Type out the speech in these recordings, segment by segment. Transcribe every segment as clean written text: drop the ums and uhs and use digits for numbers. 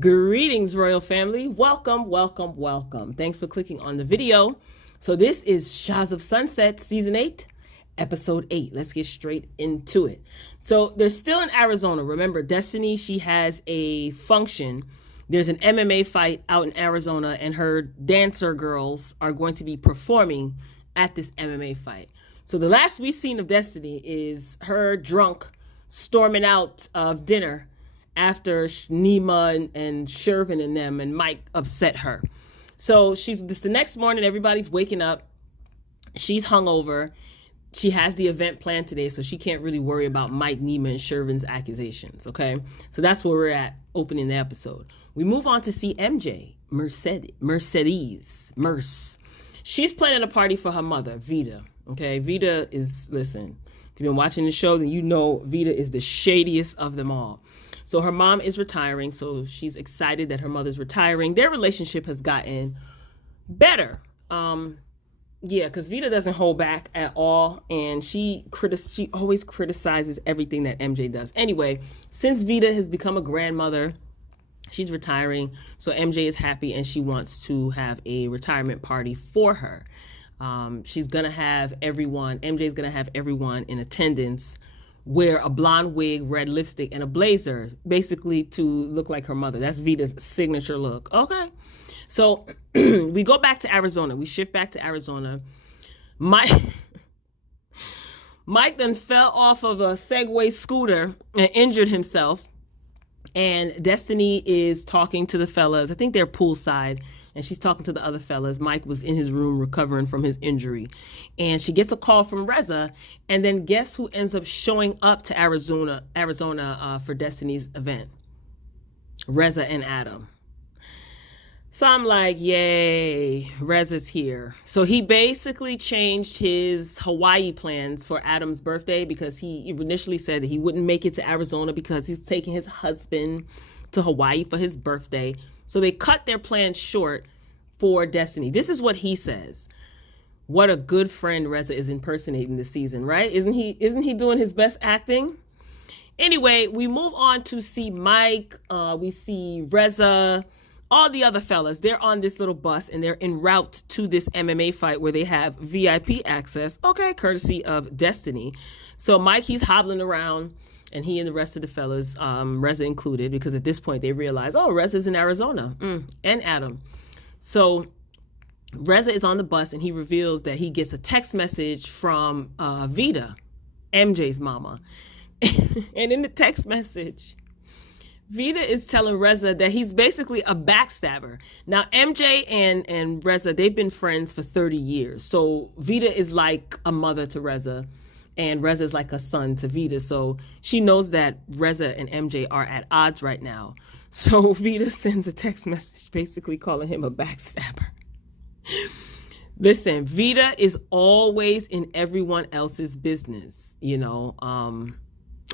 Greetings, royal family. Welcome, welcome, welcome. Thanks for clicking on the video. So this is Shahs of Sunset, Season 8, Episode 8. Let's get straight into it. So they're still in Arizona. Remember, Destiny, she has a function. There's an MMA fight out in Arizona, and her dancer girls are going to be performing at this MMA fight. So the last we've seen of Destiny is her drunk, storming out of dinner after Nima and Shervin and them and Mike upset her. So this the next morning, everybody's waking up. She's hungover. She has the event planned today, so she can't really worry about Mike, Nima, and Shervin's accusations, okay? So that's where we're at opening the episode. We move on to see MJ, Mercedes. She's planning a party for her mother, Vita, okay? Vita is, listen, if you've been watching the show, then you know Vita is the shadiest of them all. So her mom is retiring, so she's excited that her mother's retiring. Their relationship has gotten better. Because Vita doesn't hold back at all, and she always criticizes everything that MJ does. Anyway, since Vita has become a grandmother, she's retiring, so MJ is happy, and she wants to have a retirement party for her. MJ's gonna have everyone in attendance wear a blonde wig, red lipstick, and a blazer, basically to look like her mother. That's Vita's signature look. Okay. So we go back to Arizona. We shift back to Arizona. Mike then fell off of a Segway scooter and injured himself. And Destiny is talking to the fellas. I think they're poolside. And she's talking to the other fellas. Mike was in his room recovering from his injury. And she gets a call from Reza. And then guess who ends up showing up to Arizona for Destiny's event? Reza and Adam. So I'm like, yay, Reza's here. So he basically changed his Hawaii plans for Adam's birthday because he initially said that he wouldn't make it to Arizona because he's taking his husband to Hawaii for his birthday. So they cut their plans short for Destiny. This is what he says. What a good friend Reza is impersonating this season, right? Isn't he doing his best acting? Anyway, we move on to see Mike. We see Reza, all the other fellas. They're on this little bus and they're en route to this MMA fight where they have VIP access. Okay, courtesy of Destiny. So Mike, he's hobbling around. And he and the rest of the fellas, Reza included, because at this point they realize, oh, Reza's in Arizona, and Adam. So Reza is on the bus and he reveals that he gets a text message from Vita, MJ's mama. And in the text message, Vita is telling Reza that he's basically a backstabber. Now, MJ and Reza, they've been friends for 30 years. So Vita is like a mother to Reza. And Reza's like a son to Vita. So she knows that Reza and MJ are at odds right now. So Vita sends a text message basically calling him a backstabber. Listen, Vita is always in everyone else's business, you know.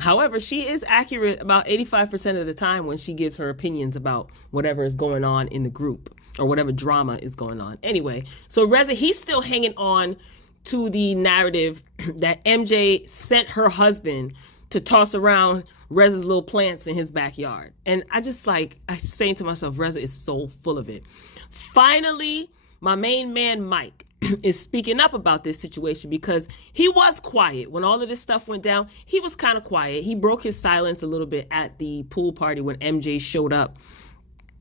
However, she is accurate about 85% of the time when she gives her opinions about whatever is going on in the group or whatever drama is going on. Anyway, so Reza, he's still hanging on to the narrative that MJ sent her husband to toss around Reza's little plants in his backyard. And I saying to myself, Reza is so full of it. Finally, my main man, Mike, is speaking up about this situation because he was quiet. When all of this stuff went down, he was kind of quiet. He broke his silence a little bit at the pool party when MJ showed up,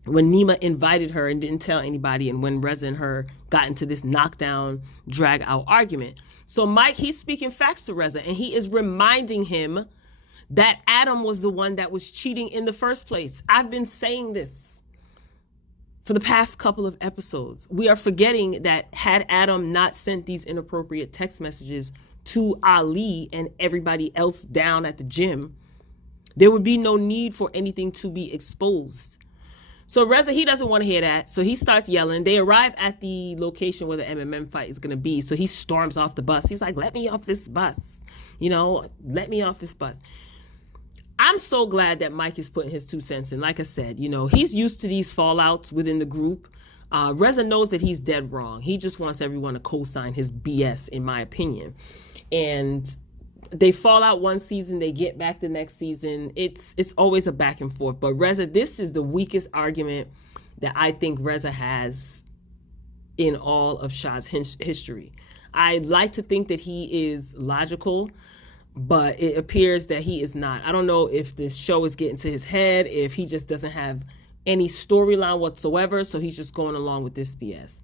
when Nima invited her and didn't tell anybody, and when Reza and her got into this knockdown, drag out argument. So Mike, he's speaking facts to Reza, and he is reminding him that Adam was the one that was cheating in the first place. I've been saying this for the past couple of episodes. We are forgetting that had Adam not sent these inappropriate text messages to Ali and everybody else down at the gym, there would be no need for anything to be exposed. So Reza, he doesn't want to hear that. So he starts yelling. They arrive at the location where the MMM fight is going to be. So he storms off the bus. He's like, let me off this bus. You know, let me off this bus. I'm so glad that Mike is putting his 2 cents in. Like I said, you know, he's used to these fallouts within the group. Reza knows that he's dead wrong. He just wants everyone to co-sign his BS, in my opinion. And They fall out one season, they get back the next season. It's always a back and forth. But Reza, this is the weakest argument that I think Reza has in all of Shah's history. I like to think that he is logical, but it appears that he is not. I don't know if this show is getting to his head, if he just doesn't have any storyline whatsoever, so he's just going along with this BS.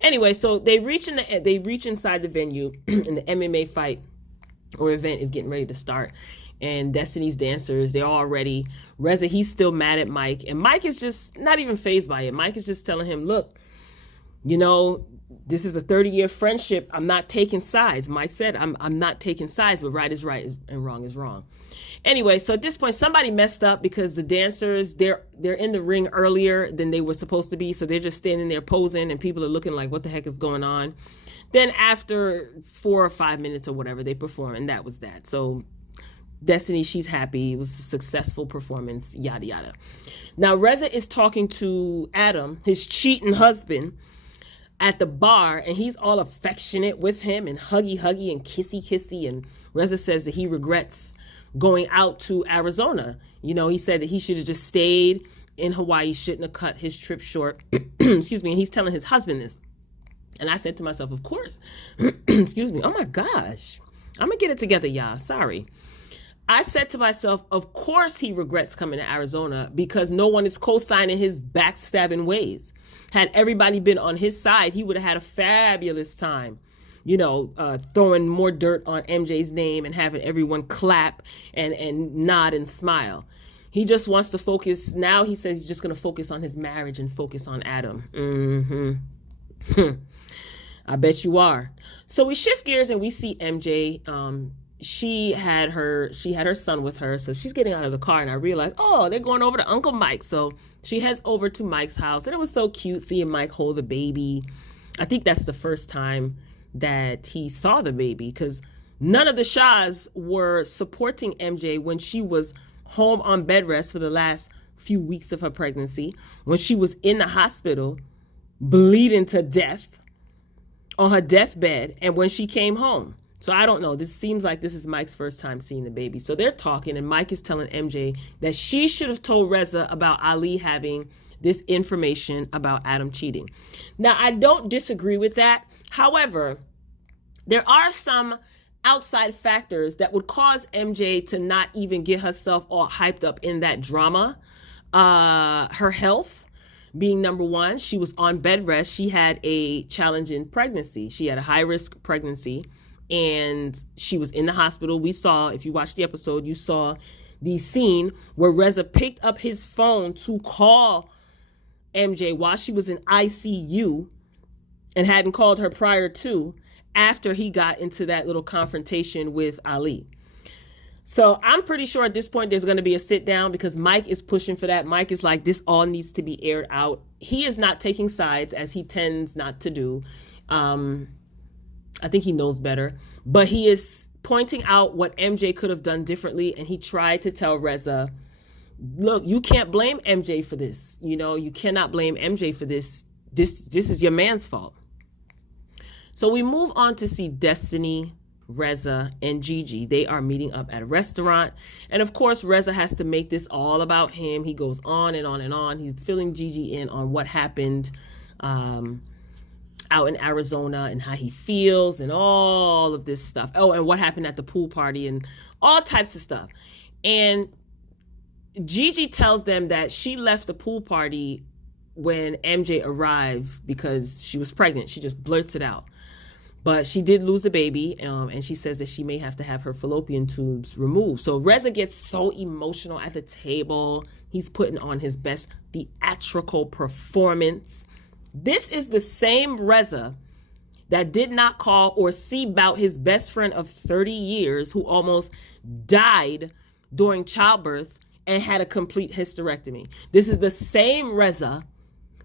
Anyway, so they reach inside the venue, and the MMA fight or event is getting ready to start. And Destiny's dancers, they're all ready. Reza, he's still mad at Mike, and Mike is just not even fazed by it. Mike is just telling him, look, this is a 30-year friendship. I'm not taking sides. Mike said, I'm not taking sides, but right is right and wrong is wrong. Anyway, so at this point, somebody messed up because the dancers, they're in the ring earlier than they were supposed to be. So they're just standing there posing, and people are looking like, what the heck is going on? Then after 4 or 5 minutes or whatever, they perform, and that was that. So Destiny, she's happy. It was a successful performance, yada, yada. Now, Reza is talking to Adam, his cheating husband, at the bar, and he's all affectionate with him and huggy and kissy. And Reza says that he regrets going out to Arizona. He said that he should have just stayed in Hawaii, shouldn't have cut his trip short. Excuse me. And he's telling his husband this. And I said to myself, of course. Excuse me. Oh my gosh. I'm going to get it together, y'all. Sorry. I said to myself, of course he regrets coming to Arizona because no one is co-signing his backstabbing ways. Had everybody been on his side, he would have had a fabulous time, throwing more dirt on MJ's name and having everyone clap and nod and smile. He just wants to focus. Now he says he's just going to focus on his marriage and focus on Adam. I bet you are. So we shift gears and we see MJ. She had her son with her, so she's getting out of the car, and I realized, oh, they're going over to Uncle Mike. So she heads over to Mike's house, and it was so cute seeing Mike hold the baby. I think that's the first time that he saw the baby, because none of the Shahs were supporting MJ when she was home on bed rest for the last few weeks of her pregnancy, when she was in the hospital bleeding to death on her deathbed, and when she came home. So I don't know. This seems like this is Mike's first time seeing the baby. So they're talking, and Mike is telling MJ that she should have told Reza about Ali having this information about Adam cheating. Now, I don't disagree with that. However, there are some outside factors that would cause MJ to not even get herself all hyped up in that drama. Her health being number one. She was on bed rest. She had a challenging pregnancy. She had a high-risk pregnancy, and she was in the hospital. We saw, if you watched the episode, you saw the scene where Reza picked up his phone to call MJ while she was in ICU and hadn't called her prior to, after he got into that little confrontation with Ali. So I'm pretty sure at this point there's going to be a sit down, because Mike is pushing for that. Mike is like, this all needs to be aired out. He is not taking sides, as he tends not to do. I think he knows better, but he is pointing out what MJ could have done differently. And he tried to tell Reza, look, you can't blame MJ for this. You cannot blame MJ for this. This is your man's fault. So we move on to see Destiny, Reza, and Gigi. They are meeting up at a restaurant. And of course, Reza has to make this all about him. He goes on and on and on. He's filling Gigi in on what happened out in Arizona and how he feels and all of this stuff. Oh, and what happened at the pool party and all types of stuff. And Gigi tells them that she left the pool party when MJ arrived because she was pregnant. She just blurts it out. But she did lose the baby, and she says that she may have to have her fallopian tubes removed. So Reza gets so emotional at the table. He's putting on his best theatrical performance. This is the same Reza that did not call or see about his best friend of 30 years who almost died during childbirth and had a complete hysterectomy. This is the same Reza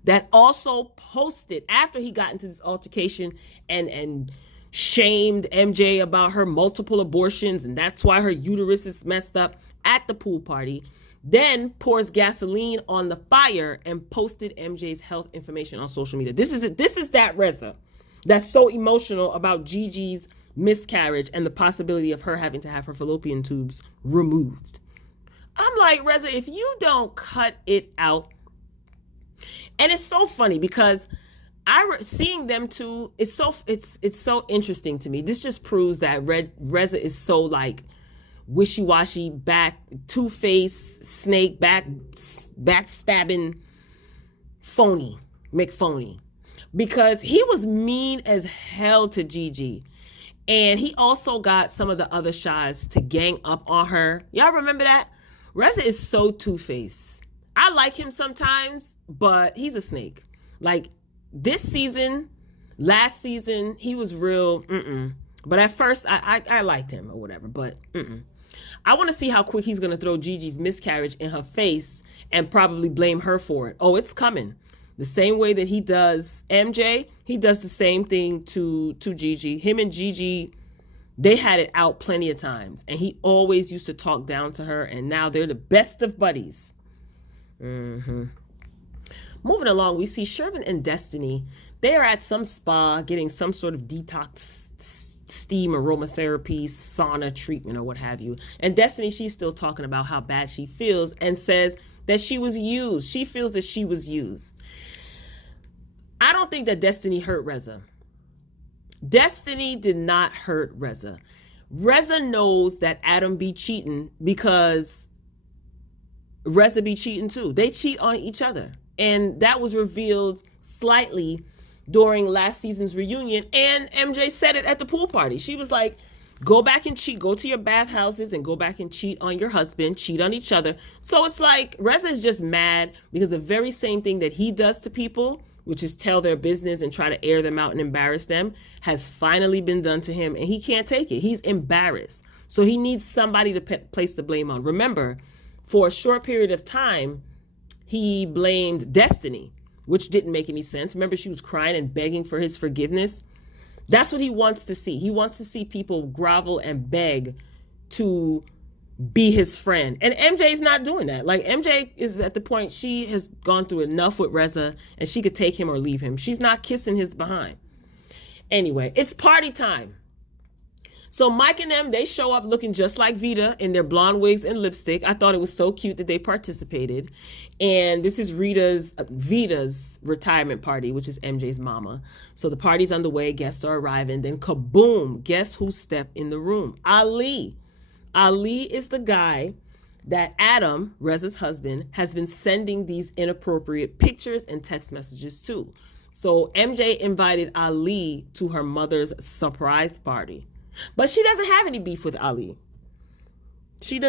that also posted after he got into this altercation and shamed MJ about her multiple abortions, and that's why her uterus is messed up at the pool party, then pours gasoline on the fire and posted MJ's health information on social media. This is that Reza that's so emotional about Gigi's miscarriage and the possibility of her having to have her fallopian tubes removed. I'm like, Reza, if you don't cut it out. And it's so funny because seeing them two, it's so interesting to me. This just proves that Reza is so like wishy-washy, two-faced, snake, backstabbing, phony, McPhony. Because he was mean as hell to Gigi. And he also got some of the other Shahs to gang up on her. Y'all remember that? Reza is so two-faced. I like him sometimes, but he's a snake. Like this season, last season, he was real, But at first, I liked him or whatever, but I want to see how quick he's going to throw Gigi's miscarriage in her face and probably blame her for it. Oh, it's coming. The same way that he does MJ, he does the same thing to Gigi. Him and Gigi, they had it out plenty of times. And he always used to talk down to her. And now they're the best of buddies. Moving along, we see Shervin and Destiny. They are at some spa getting some sort of detox steam aromatherapy, sauna treatment or what have you. And Destiny, she's still talking about how bad she feels and says that she was used. She feels that she was used. I don't think that Destiny hurt Reza. Destiny did not hurt Reza. Reza knows that Adam be cheating because Reza be cheating too. They cheat on each other. And that was revealed slightly during last season's reunion. And MJ said it at the pool party. She was like, go back and cheat. Go to your bathhouses and go back and cheat on your husband, cheat on each other. So it's like Reza is just mad because the very same thing that he does to people, which is tell their business and try to air them out and embarrass them, has finally been done to him. And he can't take it. He's embarrassed. So he needs somebody to place the blame on. Remember, for a short period of time, he blamed Destiny, which didn't make any sense. Remember, she was crying and begging for his forgiveness. That's what he wants to see. He wants to see people grovel and beg to be his friend. And MJ is not doing that. Like, MJ is at the point she has gone through enough with Reza and she could take him or leave him. She's not kissing his behind. Anyway, it's party time. So Mike and them, they show up looking just like Vita in their blonde wigs and lipstick. I thought it was so cute that they participated. And this is Vita's retirement party, which is MJ's mama. So the party's underway, guests are arriving. Then kaboom, guess who stepped in the room? Ali. Ali is the guy that Adam, Reza's husband, has been sending these inappropriate pictures and text messages to. So MJ invited Ali to her mother's surprise party. But she doesn't have any beef with Ali. I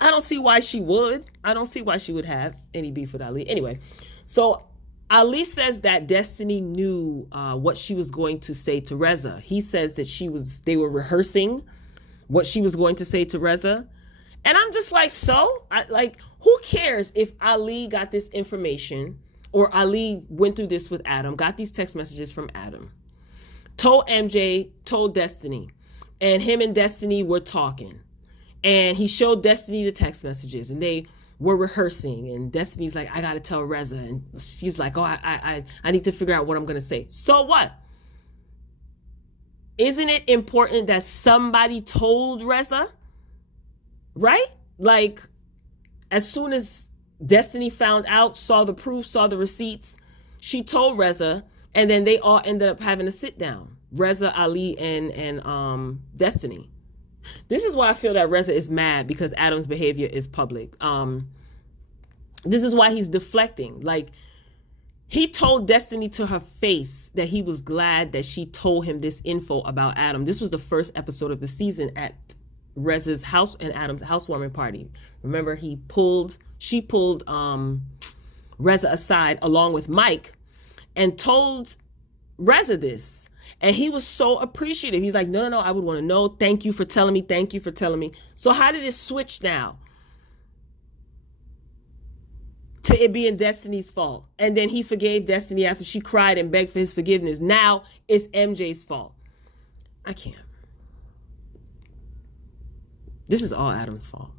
don't see why she would. I don't see why she would have any beef with Ali. Anyway, so Ali says that Destiny knew what she was going to say to Reza. He says that they were rehearsing what she was going to say to Reza. And I'm just like, who cares if Ali got this information or Ali went through this with Adam, got these text messages from Adam, told MJ, told Destiny, and him and Destiny were talking. And he showed Destiny the text messages and they were rehearsing. And Destiny's like, I got to tell Reza. And she's like, oh, I need to figure out what I'm going to say. So what? Isn't it important that somebody told Reza? Right? Like, as soon as Destiny found out, saw the proof, saw the receipts, she told Reza. And then they all ended up having to sit down. Reza, Ali, and Destiny. This is why I feel that Reza is mad, because Adam's behavior is public. This is why he's deflecting. Like, he told Destiny to her face that he was glad that she told him this info about Adam. This was the first episode of the season at Reza's house and Adam's housewarming party. Remember, she pulled Reza aside along with Mike and told Reza this. And he was so appreciative. He's like, no, I would want to know. Thank you for telling me. Thank you for telling me. So how did it switch now to it being Destiny's fault? And then he forgave Destiny after she cried and begged for his forgiveness. Now it's MJ's fault. I can't. This is all Adam's fault.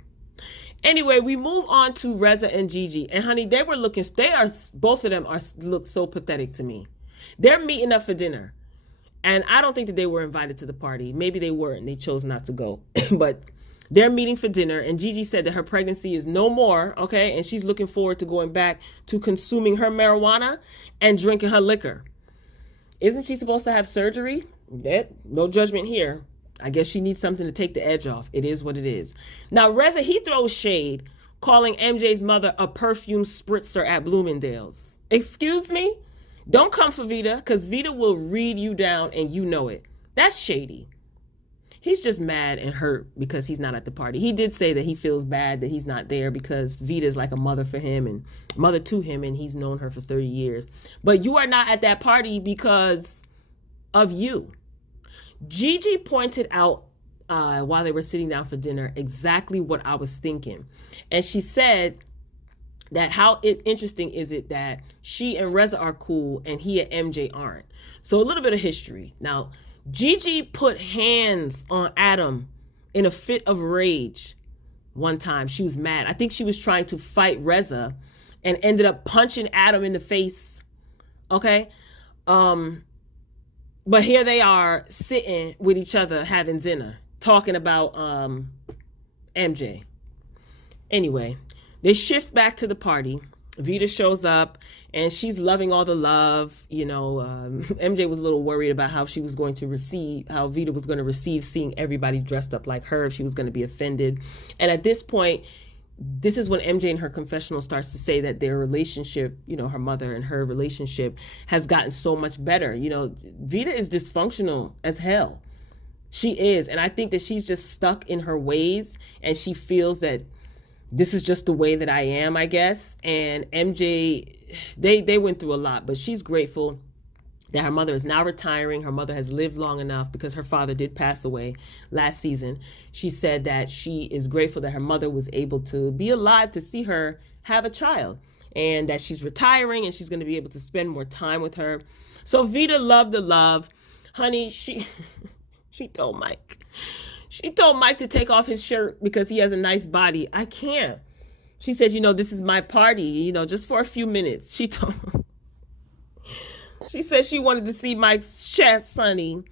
Anyway, we move on to Reza and Gigi. And honey, both of them look so pathetic to me. They're meeting up for dinner. And I don't think that they were invited to the party. Maybe they were and they chose not to go. But they're meeting for dinner, and Gigi said that her pregnancy is no more, okay? And she's looking forward to going back to consuming her marijuana and drinking her liquor. Isn't she supposed to have surgery? No judgment here. I guess she needs something to take the edge off. It is what it is. Now, Reza, he throws shade, calling MJ's mother a perfume spritzer at Bloomingdale's. Excuse me? Don't come for Vita, because Vita will read you down and you know it. That's shady. He's just mad and hurt because he's not at the party. He did say that he feels bad that he's not there because Vita is like a mother for him and mother to him, and he's known her for 30 years. But you are not at that party because of you. Gigi pointed out while they were sitting down for dinner exactly what I was thinking. And she said that how interesting is it that she and Reza are cool and he and MJ aren't. So a little bit of history. Now, Gigi put hands on Adam in a fit of rage one time. She was mad. I think she was trying to fight Reza and ended up punching Adam in the face. Okay? But here they are sitting with each other having dinner, talking about MJ. Anyway, they shift back to the party. Vita shows up and she's loving all the love. You know, MJ was a little worried about how Vita was going to receive seeing everybody dressed up like her, if she was going to be offended. And at this point, this is when MJ in her confessional starts to say that their relationship, you know, her mother and her relationship has gotten so much better. You know, Vita is dysfunctional as hell. She is. And I think that she's just stuck in her ways and she feels that this is just the way that I am, I guess. And MJ, they went through a lot, but she's grateful that her mother is now retiring. Her mother has lived long enough because her father did pass away last season. She said that she is grateful that her mother was able to be alive to see her have a child, and that she's retiring and she's going to be able to spend more time with her. So Vita loved the love. Honey, she told Mike. She told Mike to take off his shirt because he has a nice body. I can't. She said, you know, this is my party, you know, just for a few minutes. She said she wanted to see Mike's chest, honey.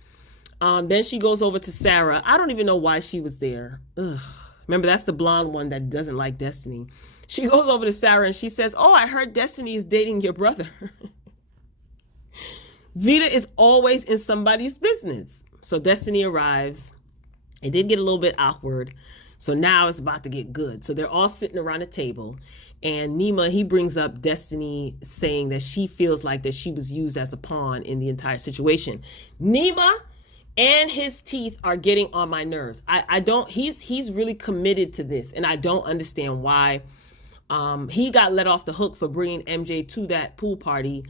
Then she goes over to Sarah. I don't even know why she was there. Ugh. Remember, that's the blonde one that doesn't like Destiny. She goes over to Sarah and she says, oh, I heard Destiny is dating your brother. Vita is always in somebody's business. So Destiny arrives. It did get a little bit awkward. So now it's about to get good. So they're all sitting around a table. And Nima, he brings up Destiny saying that she feels like that she was used as a pawn in the entire situation. Nima and his teeth are getting on my nerves. He's really committed to this. And I don't understand why. He got let off the hook for bringing MJ to that pool party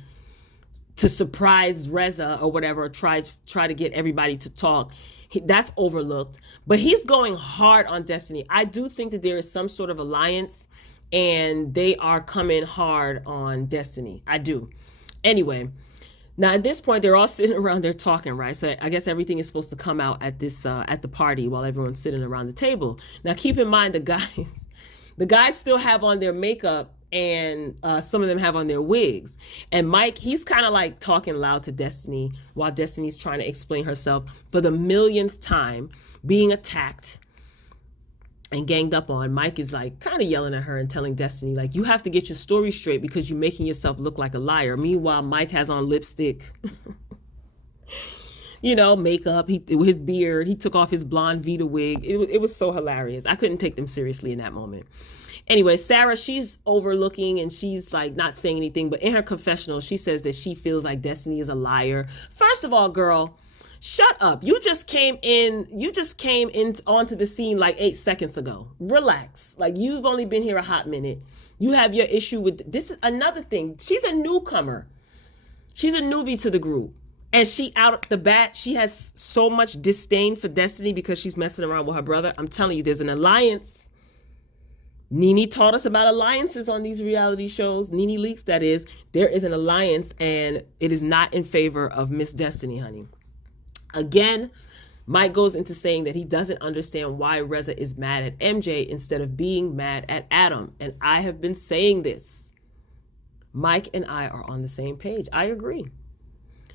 to surprise Reza or whatever, or try to get everybody to talk. That's overlooked. But he's going hard on Destiny. I do think that there is some sort of alliance and they are coming hard on Destiny. I do. Anyway, now at this point, they're all sitting around there talking, right? So I guess everything is supposed to come out at this at the party while everyone's sitting around the table. Now keep in mind the guys still have on their makeup and some of them have on their wigs. And Mike, he's kind of like talking loud to Destiny while Destiny's trying to explain herself for the millionth time, being attacked and ganged up on. Mike is like kind of yelling at her and telling Destiny, like, you have to get your story straight because you're making yourself look like a liar. Meanwhile, Mike has on lipstick, you know, makeup, his beard, he took off his blonde Vita wig. It was so hilarious. I couldn't take them seriously in that moment. Anyway, Sarah, she's overlooking and she's like not saying anything, but in her confessional, she says that she feels like Destiny is a liar. First of all, girl, shut up. You just came in onto the scene like 8 seconds ago. Relax. Like, you've only been here a hot minute. You have your issue with this. Is another thing. She's a newcomer. She's a newbie to the group. And she out the bat, she has so much disdain for Destiny because she's messing around with her brother. I'm telling you, there's an alliance. Nene taught us about alliances on these reality shows. Nene Leakes, that is. There is an alliance and it is not in favor of Miss Destiny, honey. Again, Mike goes into saying that he doesn't understand why Reza is mad at MJ instead of being mad at Adam. And I have been saying this. Mike and I are on the same page. I agree.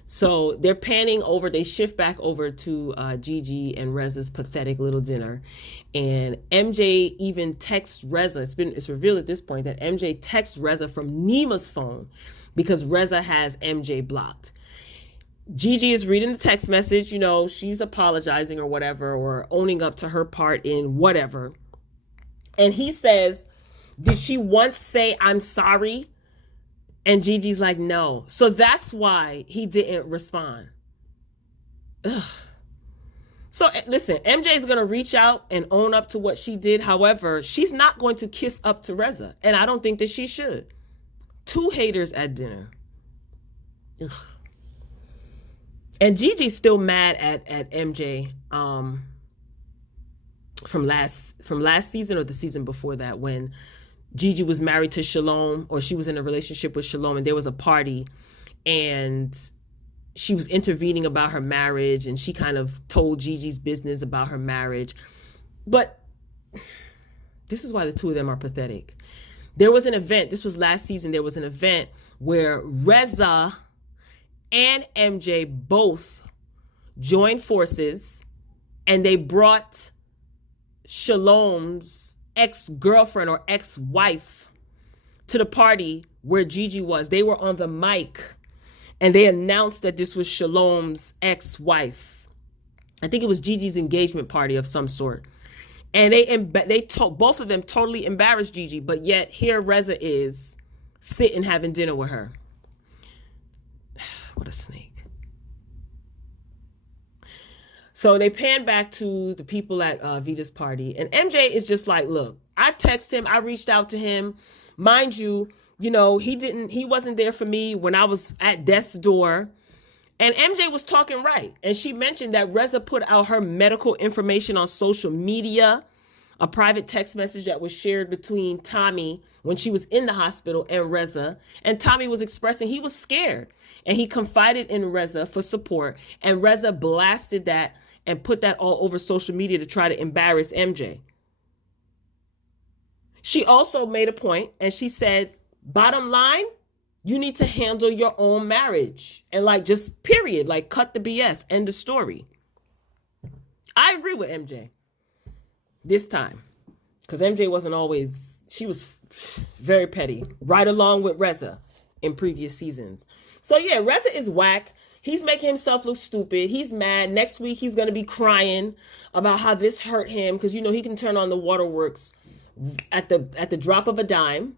So they're panning over, they shift back over to Gigi and Reza's pathetic little dinner. And MJ even texts Reza, it's revealed at this point that MJ texts Reza from Nima's phone because Reza has MJ blocked. Gigi is reading the text message, you know, she's apologizing or whatever, or owning up to her part in whatever. And he says, did she once say, I'm sorry? And Gigi's like, no. So that's why he didn't respond. Ugh. So listen, MJ is going to reach out and own up to what she did. However, she's not going to kiss up to Reza. And I don't think that she should. 2 haters at dinner. Ugh. And Gigi's still mad at MJ from last season or the season before that, when Gigi was married to Shalom, or she was in a relationship with Shalom, and there was a party and she was intervening about her marriage, and she kind of told Gigi's business about her marriage. But this is why the two of them are pathetic. There was an event, this was last season, there was an event where Reza and MJ both joined forces, and they brought Shalom's ex-girlfriend or ex-wife to the party where Gigi was. They were on the mic and they announced that this was Shalom's ex-wife. I think it was Gigi's engagement party of some sort. And both of them totally embarrassed Gigi, but yet here Reza is sitting having dinner with her. What a snake. So they pan back to the people at Vita's party, and MJ is just like, look, I texted him, I reached out to him. Mind you, he wasn't there for me when I was at death's door. And MJ was talking right. And she mentioned that Reza put out her medical information on social media, a private text message that was shared between Tommy when she was in the hospital and Reza. And Tommy was expressing he was scared. And he confided in Reza for support. And Reza blasted that and put that all over social media to try to embarrass MJ. She also made a point, and she said, bottom line, you need to handle your own marriage. And just period, cut the BS, end the story. I agree with MJ this time, because MJ wasn't always, she was very petty, right along with Reza in previous seasons. So yeah, Reza is whack. He's making himself look stupid. He's mad. Next week, he's going to be crying about how this hurt him, because, he can turn on the waterworks at the drop of a dime.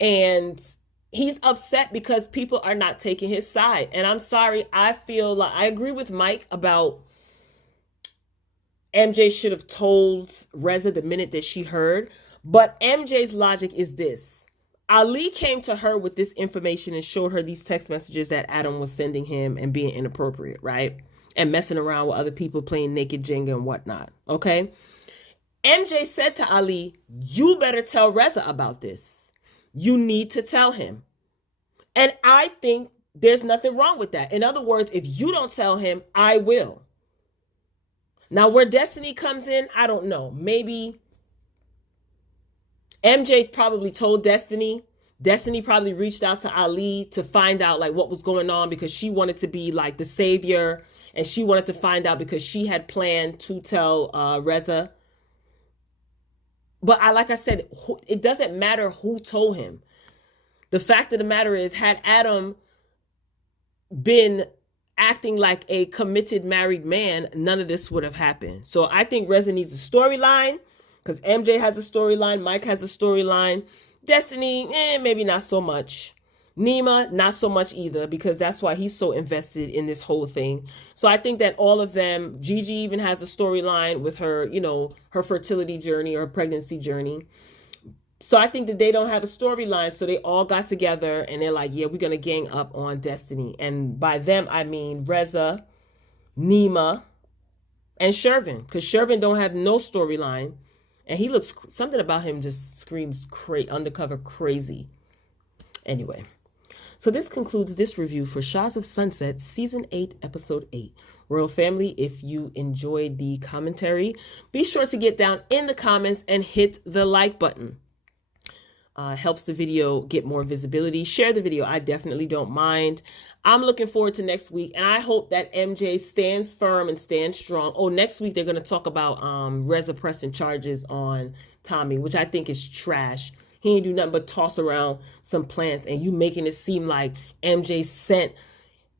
And he's upset because people are not taking his side. And I'm sorry, I feel like I agree with Mike about MJ should have told Reza the minute that she heard. But MJ's logic is this. Ali came to her with this information and showed her these text messages that Adam was sending him and being inappropriate, right? And messing around with other people, playing naked Jenga and whatnot, okay? MJ said to Ali, you better tell Reza about this. You need to tell him. And I think there's nothing wrong with that. In other words, if you don't tell him, I will. Now, where Destiny comes in, I don't know. Maybe MJ probably told Destiny. Destiny probably reached out to Ali to find out what was going on, because she wanted to be the savior, and she wanted to find out because she had planned to tell Reza. But like I said, it doesn't matter who told him. The fact of the matter is, had Adam been acting like a committed married man, none of this would have happened. So I think Reza needs a storyline, because MJ has a storyline, Mike has a storyline, Destiny, maybe not so much. Nima, not so much either, because that's why he's so invested in this whole thing. So I think that all of them, Gigi even has a storyline with her, her fertility journey or her pregnancy journey. So I think that they don't have a storyline. So they all got together and they're like, yeah, we're going to gang up on Destiny. And by them, I mean Reza, Nima, and Shervin, because Shervin don't have no storyline. And he looks, something about him just screams undercover crazy. Anyway, so this concludes this review for Shahs of Sunset, Season 8, Episode 8. Royal Family, if you enjoyed the commentary, be sure to get down in the comments and hit the like button. Helps the video get more visibility. Share the video. I definitely don't mind. I'm looking forward to next week, and I hope that MJ stands firm and stands strong. Oh, next week they're going to talk about Reza pressing charges on Tommy, which I think is trash. He ain't do nothing but toss around some plants, and you making it seem like MJ sent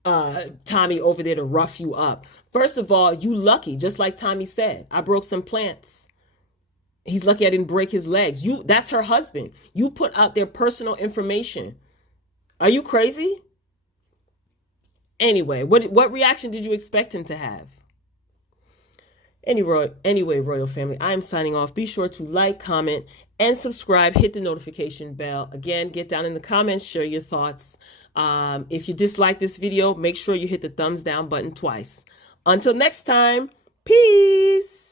Tommy over there to rough you up. First of all, you lucky, just like Tommy said. I broke some plants. He's lucky I didn't break his legs. That's her husband. You put out their personal information. Are you crazy? Anyway, what reaction did you expect him to have? Anyway, Royal Family, I'm signing off. Be sure to like, comment, and subscribe. Hit the notification bell. Again, get down in the comments, share your thoughts. If you dislike this video, make sure you hit the thumbs down button twice. Until next time, peace.